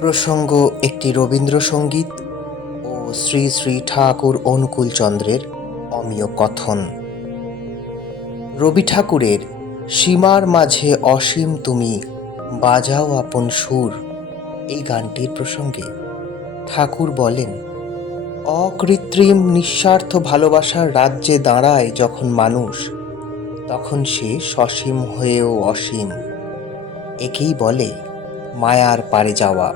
প্রসঙ্গ একটি রবীন্দ্রসঙ্গীত ও শ্রী শ্রী ঠাকুর অনুকূল চন্দ্রের অমীয় কথন। রবি ঠাকুরের, সীমার মাঝে অসীম তুমি, বাজাও আপন সুর। এই গানটির প্রসঙ্গে ঠাকুর বলেন, অকৃত্রিম নিঃস্বার্থ ভালোবাসার রাজ্যে দাঁড়ায় যখন মানুষ, তখন সে সসীম হয়েও অসীম। একেই বলে মায়ার পারে যাওয়া।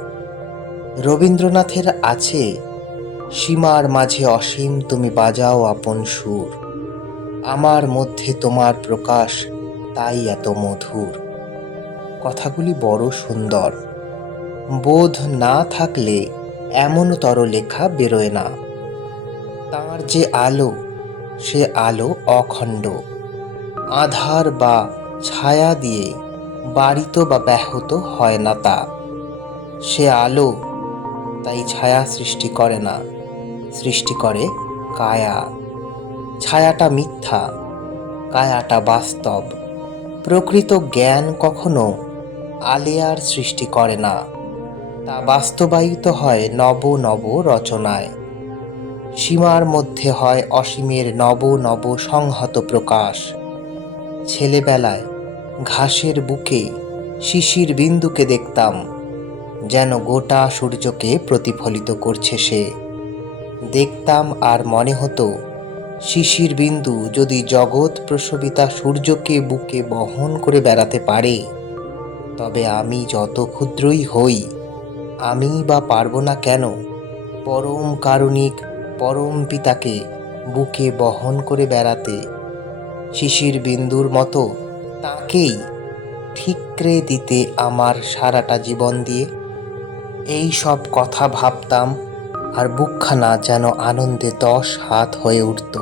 রবীন্দ্রনাথের আছে, সীমার মাঝে অসীম তুমি বাজাও আপন সুর। আমার মধ্যে তোমার প্রকাশ, তাই এত মধুর। কথাগুলি বড় সুন্দর। বোধ না থাকলে এমনতর লেখা বেরোয় না। তার যে আলো, সে আলো অখণ্ড। আধার বা ছায়া দিয়ে বাড়িত বা ব্যাহত হয় না তা। সে আলো তাই ছায়া সৃষ্টি করে না। সৃষ্টি করে কায়া। ছায়াটা মিথ্যা, কায়াটা বাস্তব। প্রকৃত জ্ঞান কখনো আলেয়ার সৃষ্টি করে না। তা বাস্তবায়িত হয় নব নব রচনায়। সীমার মধ্যে হয় অসীমের নব নব সংহত প্রকাশ। ছেলেবেলায় ঘাসের বুকে শিশির বিন্দুকে দেখতাম। যেন গোটা সূর্যকে প্রতিফলিত করছে সে। দেখতাম আর মনে হতো শিশির বিন্দু যদি জগৎ প্রসবিতা সূর্যকে বুকে বহন করে বেড়াতে পারে, তবে আমি যত ক্ষুদ্রই হই, আমি বা পারব না কেন? পরম কারুণিক, পরম পিতাকে বুকে বহন করে বেড়াতে শিশির বিন্দুর মতো তাকেই ঠিকরে দিতে আমার সারাটা জীবন দিয়ে এই সব কথা ভাবতাম আর বুকখানা যেন আনন্দে দশ হাত হয়ে উঠত।